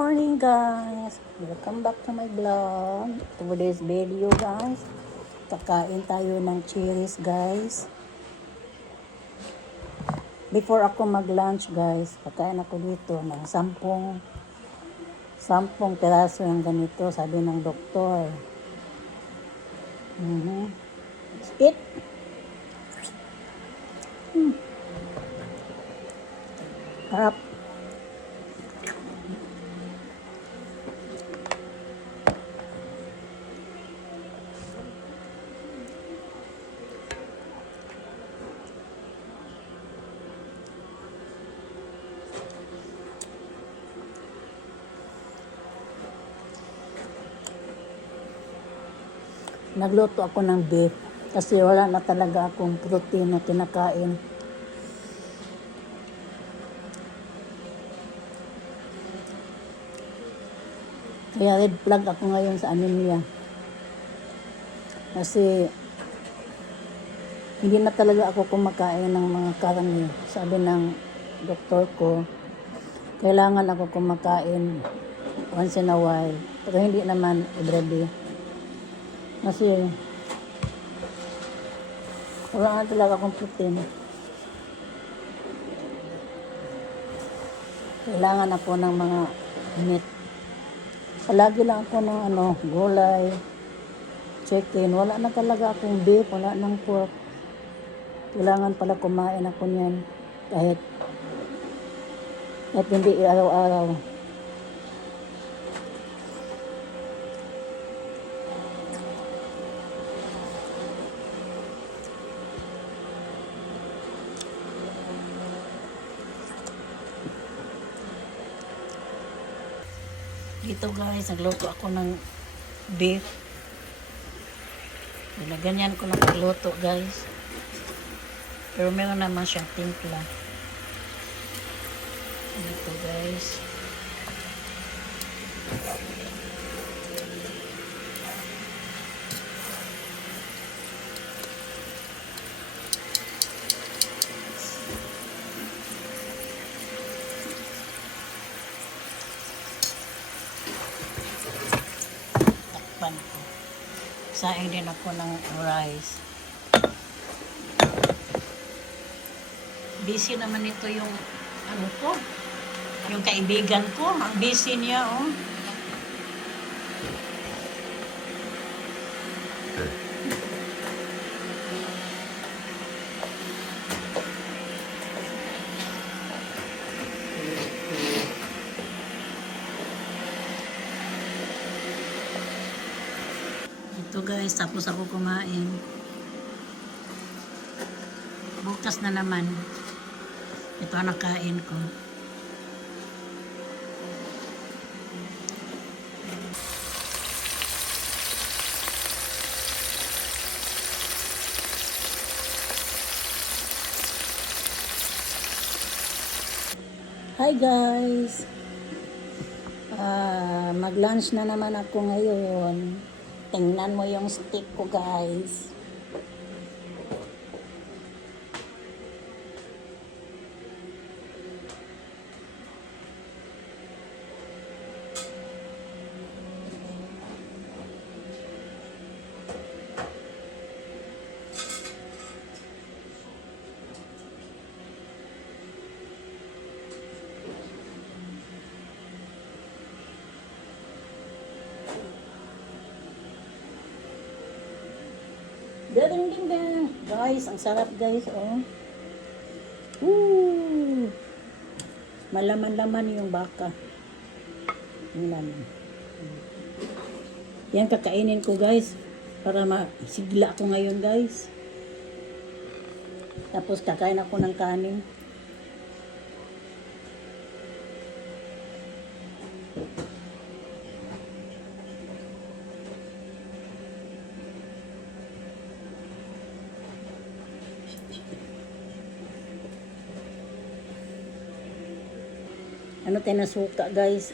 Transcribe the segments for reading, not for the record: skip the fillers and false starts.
morning guys! Welcome back to my vlog. Today's video guys. Kakain tayo ng cherries guys. Before ako mag-lunch guys, kakain ako dito ng 10 piraso ng ganito, sabi ng doktor. Spit! Harap! Nagluto ako ng beef kasi wala na talaga akong protein na kinakain. Kaya red flag ako ngayon sa anemia. Kasi hindi na talaga ako kumakain ng mga karne. Sabi ng doktor ko, kailangan ako kumakain once in a while. Pero hindi naman everyday. Kasi wala na talaga akong protein. Kailangan ako ng mga meat. Palagi lang ako ng gulay, chicken. Wala na talaga akong beef, wala ng pork. Kailangan pala kumain ako niyan kahit hindi araw-araw. Dito guys, nagluto ako ng beef. Ganyan ko lang pagluto guys. Pero meron naman siyang timpla. Dito guys. Takpan ko. Saing din ako ng rice. Busy naman ito yung yung kaibigan ko. Ang busy niya, oh. Ito guys, tapos ako kumain. Bukas na naman. Ito ang nakain ko. Hi guys! Mag-lunch na naman ako ngayon. Tingnan mo yung steak ko guys. Ding ding ding. Guys, ang sarap guys, oh. Malaman-laman yung baka. Yan kakainin ko guys para masigla ako ngayon guys. Tapos kakain ako ng kanin. Ano tayo na suka guys.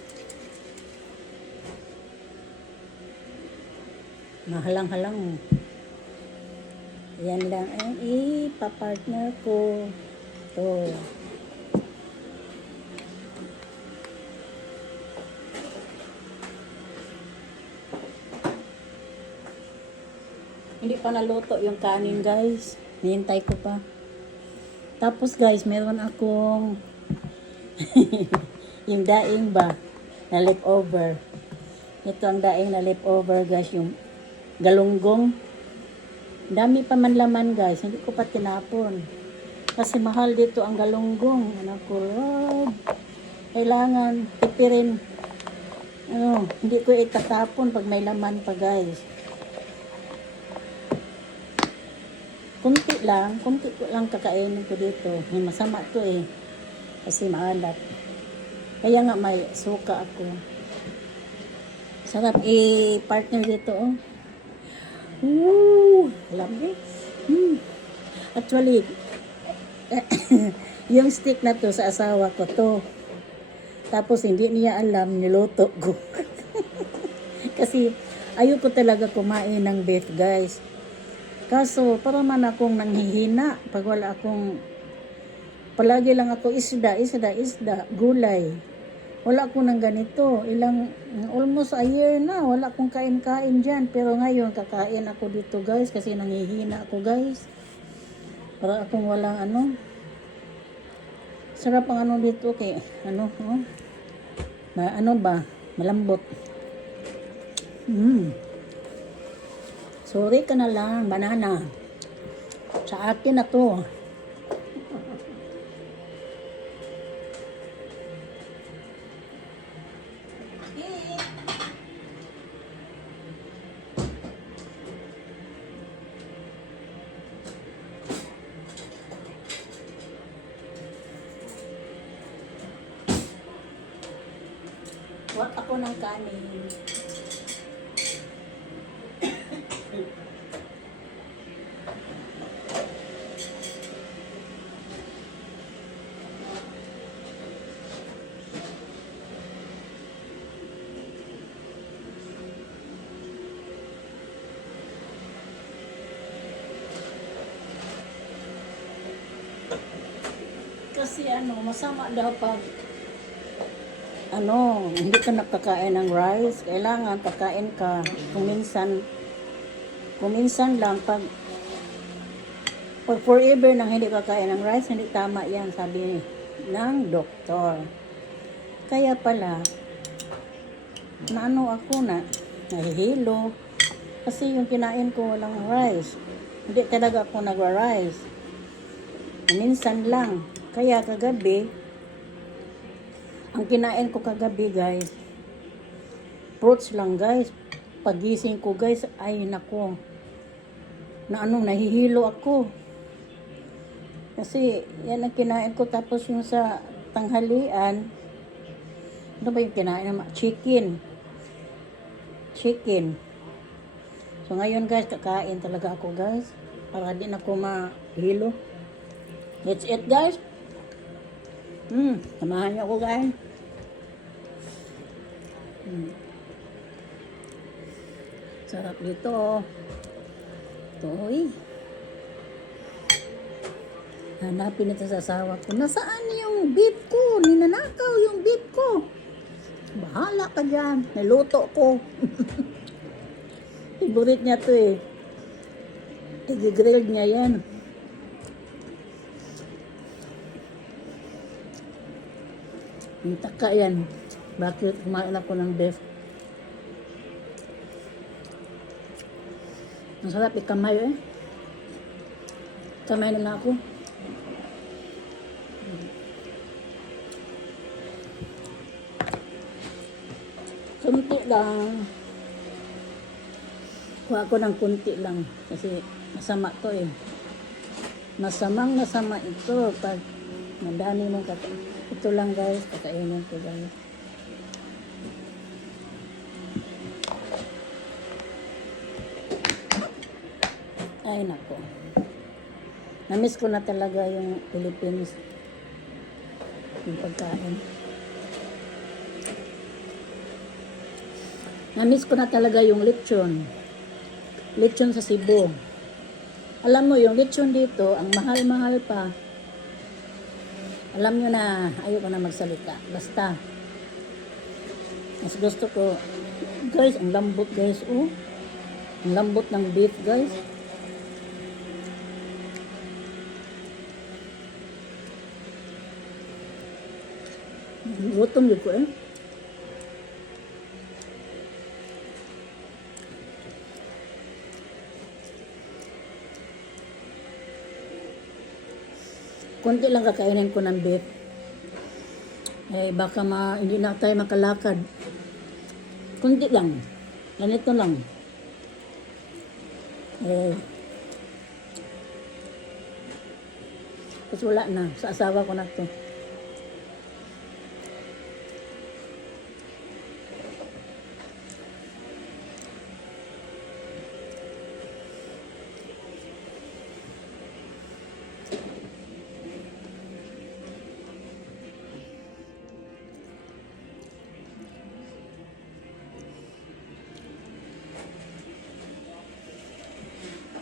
Mahalang-halang. Yan lang ang ipapartner ko. Ito. Hindi pa naluto yung kanin, guys. Hihintay ko pa. Tapos, guys, meron akong yung daing ba na leftover. Ito ang daing na leftover, guys. Yung galunggong. Dami pa man laman, guys. Hindi ko pa tinapon. Kasi mahal dito ang galunggong. Anak ko, Lord. Kailangan tipirin. Hindi ko itatapon pag may laman pa, guys. Kunti ko lang kakainin ko dito. May masama to eh. Kasi maalat. Kaya nga may suka ako. Sarap i-partner dito, oh. Woo! Alam mo? Actually, yung stick na to sa asawa ko to. Tapos hindi niya alam, niluto ko. Kasi ayoko talaga kumain ng beef, guys. Kaso, para man akong nanghihina. Pag wala akong, palagi lang ako isda, gulay. Wala akong ng ganito. Almost a year na, wala akong kain-kain dyan. Pero ngayon, kakain ako dito, guys, kasi nanghihina ako, guys. Para akong walang sarap ang dito, kay, malambot. Sorry ka na lang, banana. Sa akin na to. Huwag ako ng kanin. Kasi masama daw pag hindi ka nakakain ng rice. Kailangan pagkain ka kuminsan lang. Pag forever nang hindi kakain ng rice, hindi tama yan, sabi ng doktor. Kaya pala ako nahihilo kasi yung kinain ko walang rice. Hindi talaga ako nag-rice. Minsan lang. Kaya kagabi, ang kinain ko kagabi, guys, fruits lang, guys. Pagising ko, guys, ay nako, nahihilo ako. Kasi yan ang kinain ko. Tapos yung sa tanghalian, ano ba yung kinain naman? Chicken. So ngayon, guys, kakain talaga ako, guys, para din ako mahilo. That's it, guys. Samahan niyo ako, guys. Sarap dito. Ito, hanapin ito sa asawa ko. Nasaan yung beef ko? Ninanakaw yung beef ko. Bahala ka dyan. Niluto ko. Favorite niya to eh. Igi-grilled niya yan. Yung taka yan. Bakit kumain ako ng beef? Ang sarap ikamay eh. Kamay na lang ako. Kunti lang. Kuha ko ng kunti lang. Kasi masama to eh. Masama ito. Pag madami mong kakain. Ito lang, guys. Kakainin ko, guys. Ay, nako. Namiss ko na talaga yung Philippines. Yung pagkain. Namiss ko na talaga yung lechon. Lechon sa Cebu. Alam mo, yung lechon dito, ang mahal-mahal pa. Alam nyo na, ayoko na magsalita. Basta. Mas gusto ko, guys, ang lambot, guys. Oh. Ang lambot ng beef, guys. Gutom yun ko eh. Kunti lang kakainin ko ng beef. Eh, baka hindi na tayo makalakad. Kunti lang. Ganito lang. Eh, tapos wala na. Sa asawa ko na to.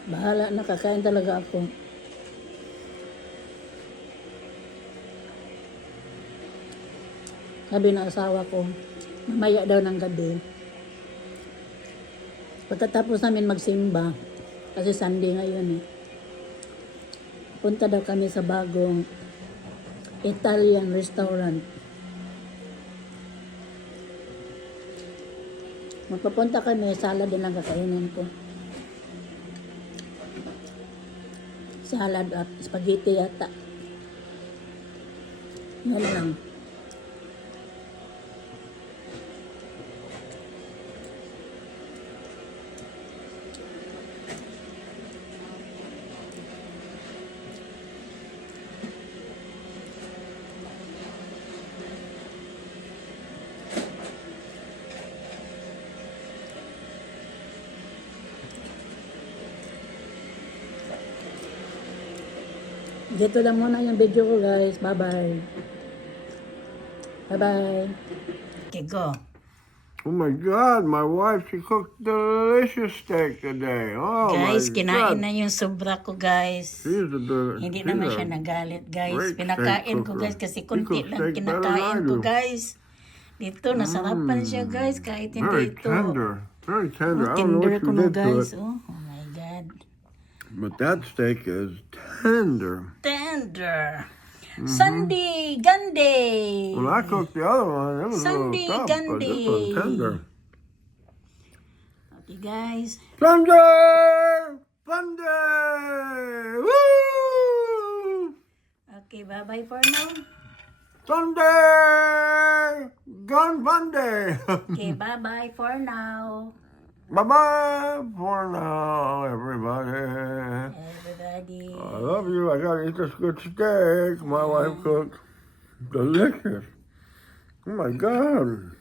Bahala na, kakain talaga ako. Sabi ng asawa ko, mamaya daw ng gabi. Pagkatapos namin magsimba, kasi Sunday ngayon eh, punta daw kami sa bagong Italian restaurant. Magpapunta kami, salad din lang kakainin ko. Salad at spaghetti yata. Yan lang. Dito lang muna yung video ko, guys. Bye-bye. Bye-bye. Okay, go. Oh my God, my wife, she cooked delicious steak today. Oh Guys, my kinain God. na yung sobra ko, guys. Hindi naman siya nagalit, guys. great Pinakain steak ko, guys, kasi cooker. He kunti cooks lang steak better than kinakain I ko, do. guys. Dito, nasarapan siya, guys, kahit Very hindi ito. tender. Very tender. Oh, I don't know tender what ko you no, did to guys. it. Oh my God. But that steak is tender. Tender. Sunday Gande. When I cooked the other one, it was Sunday a little tough, but this one's Gandhi. tender. Okay, guys. Sunday! Sunday! Woo! Okay, bye-bye for now. Sunday! Gun Monday! Okay, bye-bye for now. Bye-bye for now, everybody. Everybody. I love you. I gotta eat this good steak my wife cooked. Delicious. Oh my God.